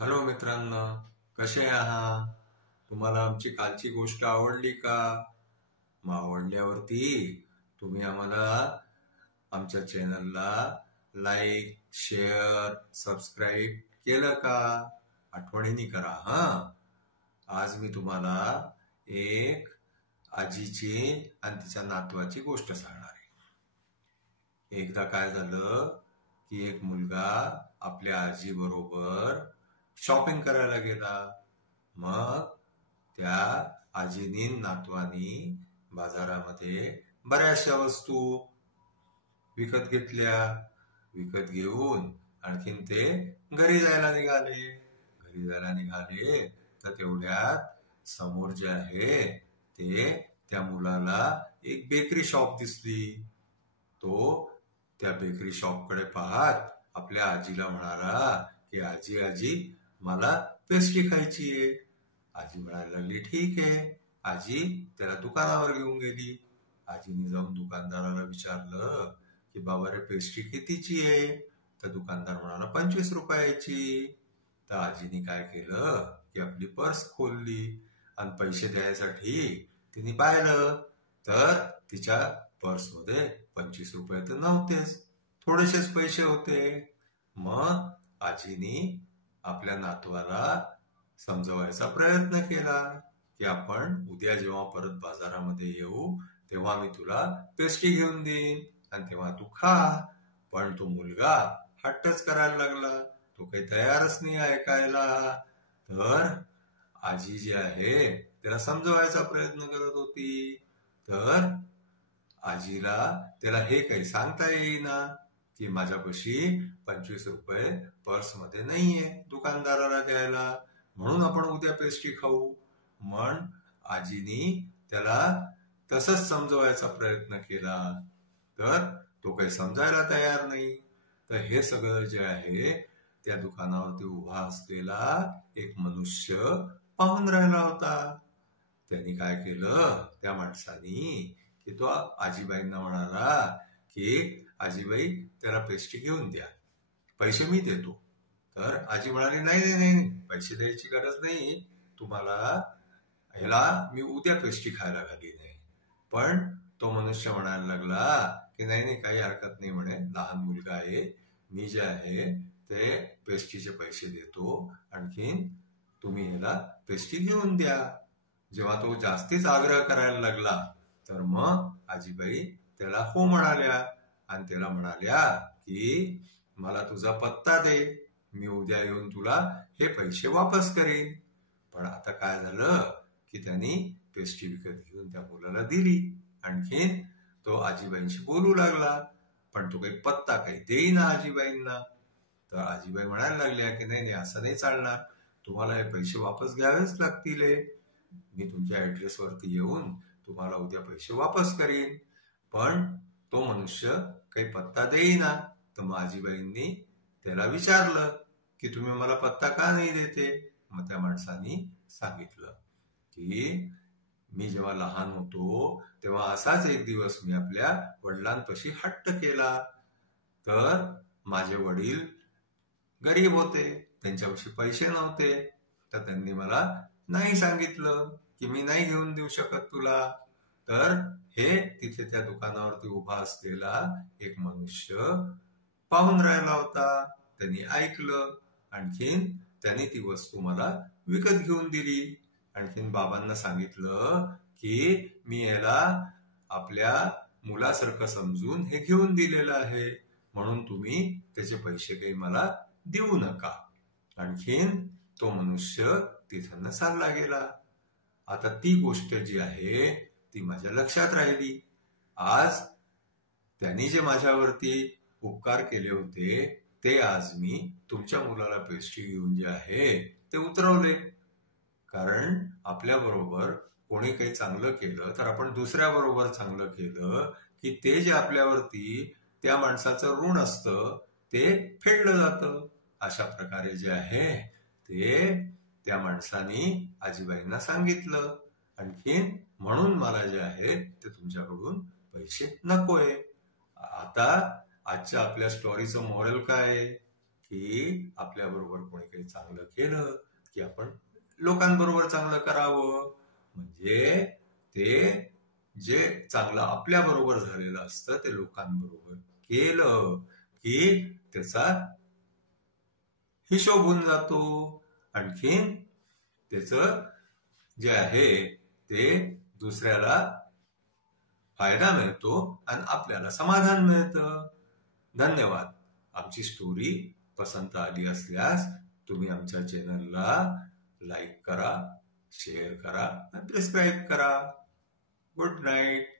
Hello मित्रांनो, कसे आहात? तुम्हाला आमची कालची गोष्ट आवडली का? मग आवडल्यावरती तुम्ही आम्हाला आमच्या चॅनलला लाईक, शेअर, सबस्क्राईब केलं का? आठवणीने करा हा. आज मी तुम्हाला एक आजीची आणि तिच्या नातवाची गोष्ट सांगणार आहे. एकदा काय झालं की एक मुलगा आपल्या आजी बरोबर शॉपिंग करायला गेला. मग त्या आजीनी नातवानी बाजारामध्ये बऱ्याचशा वस्तू विकत घेतल्या. विकत घेऊन आणखीन ते घरी जायला निघाले तर तेवढ्यात समोर जे आहे ते त्या मुलाला एक बेकरी शॉप दिसली. तो त्या बेकरी शॉपकडे पाहत आपल्या आजीला म्हणाला की आजी आजी मला पेस्ट्री खायची आहे. आजी म्हणायला लागली ठीक आहे. आजी त्याला दुकानावर घेऊन गेली. आजीने जाऊन दुकानदाराला विचारलं की बाबा रे पेस्ट्री कितीची आहे? तर दुकानदार म्हणाला 25 रुपयाची. तर आजीने काय केलं की आपली पर्स खोलली आणि पैसे द्यायसाठी तिने पाहिलं तर तिच्या पर्समध्ये 25 रुपये तर नव्हतेच, थोडेसेच पैसे होते. मग आजीनी आपल्या नातवाला समजवायचा प्रयत्न केला की आपण उद्या जेव्हा परत बाजारामध्ये येऊ तेव्हा मी तुला पेस्ट्री घेऊन देईन आणि तेव्हा तू खा. पण तो मुलगा हट्टच करायला लागला. तो काही तयारच नाही ऐकायला. तर आजी जी आहे त्याला समजवायचा प्रयत्न करत होती. तर आजीला त्याला हे काही सांगता येईना की माझ्यापाशी 25 रुपये पर्समध्ये नाहीये दुकानदाराला द्यायला, म्हणून आपण उद्या पेस्ट्री खाऊ. मग आजीनी त्याला तसंच समजवायचा प्रयत्न केला तर तो काही समजायला तयार नाही. तर हे सगळं जे आहे त्या दुकानावरती उभा असलेला एक मनुष्य पाहून राहिला होता. त्यांनी काय केलं त्या माणसानी की तो आजीबाईंना म्हणाला की आजीबाई त्याला पेस्ट्री घेऊन द्या, पैसे मी देतो. तर आजी म्हणाली नाही नाही नाही, पैसे द्यायची गरज नाही तुम्हाला, ह्याला मी उद्या पेस्ट्री खायला घालीन आहे. पण तो मनुष्य म्हणायला लागला की नाही नाही काही हरकत नाही म्हणे, लहान मुलगा आहे, मी जे आहे ते पेस्ट्रीचे पैसे देतो, आणखीन तुम्ही ह्याला पेस्ट्री घेऊन द्या. जेव्हा तो जास्तीच आग्रह करायला लागला तर मग आजीबाई त्याला हो म्हणाल्या आणि त्याला म्हणाल्या की मला तुझा पत्ता दे, मी उद्या येऊन तुला हे पैसे वापस करेन. पण आता काय झालं की त्यांनी पेस्ट्री विकत घेऊन त्या मुलाला दिली. आणखीन तो आजीबाईंशी बोलू लागला पण तो काही पत्ता काही देईना आजीबाईंना. तर आजीबाई म्हणायला लागल्या की नाही नाही असं नाही चालणार, तुम्हाला हे पैसे वापस घ्यावेच लागतील. मी तुमच्या ऍड्रेसवरती येऊन तुम्हाला उद्या पैसे वापस करीन. पण तो मनुष्य काही पत्ता देईना. तर मग आजीबाईंनी त्याला विचारलं की तुम्ही मला पत्ता का नाही देते? मग त्या माणसानी सांगितलं की मी जेव्हा लहान होतो तेव्हा असाच एक दिवस मी आपल्या वडिलांपाशी हट्ट केला. तर माझे वडील गरीब होते, त्यांच्यापाशी पैसे नव्हते. तर त्यांनी मला नाही सांगितलं की मी नाही घेऊन देऊ शकत तुला. तर हे तिथे त्या दुकानावरती उभा असलेला एक मनुष्य पाहून राहिला होता. त्यांनी ऐकलं, आणखीन त्यांनी ती वस्तू मला विकत घेऊन दिली. आणखीन बाबांना सांगितलं की मी याला आपल्या मुलासारखं समजून हे घेऊन दिलेलं आहे, म्हणून तुम्ही त्याचे पैसे काही मला देऊ नका. आणखीन तो मनुष्य तिथं चालला गेला. आता ती गोष्ट जी आहे ती माझ्या लक्षात राहिली. आज त्यांनी जे माझ्यावरती उपकार केले होते ते आज मी तुमच्या मुलाला पेस्ट्री घेऊन जे आहे ते उतरवले. कारण आपल्या बरोबर कोणी काही चांगलं केलं तर आपण दुसऱ्या बरोबर चांगलं केलं की ते जे आपल्यावरती त्या माणसाचं ऋण असतं ते फेडलं जातं. अशा प्रकारे जे आहे ते त्या माणसानी आजीबाईंना सांगितलं. आणखीन म्हणून मला जे आहे ते तुमच्याकडून पैसे नकोय. आता आजच्या आपल्या स्टोरीचं मॉरल काय आहे की आपल्या बरोबर कोणी काही चांगलं केलं की आपण लोकांबरोबर चांगलं करावं. म्हणजे ते जे चांगलं आपल्या बरोबर झालेलं असतं ते लोकांबरोबर केलं की त्याचा हिशोब होऊन जातो. आणखीन त्याचं जे आहे ते दुसऱ्याला फायदा मिळतो आणि आपल्याला समाधान मिळतं. धन्यवाद. आमची स्टोरी पसंत आली असल्यास तुम्ही आमच्या चॅनलला लाईक करा, शेअर करा आणि सबस्क्राईब करा. Good night.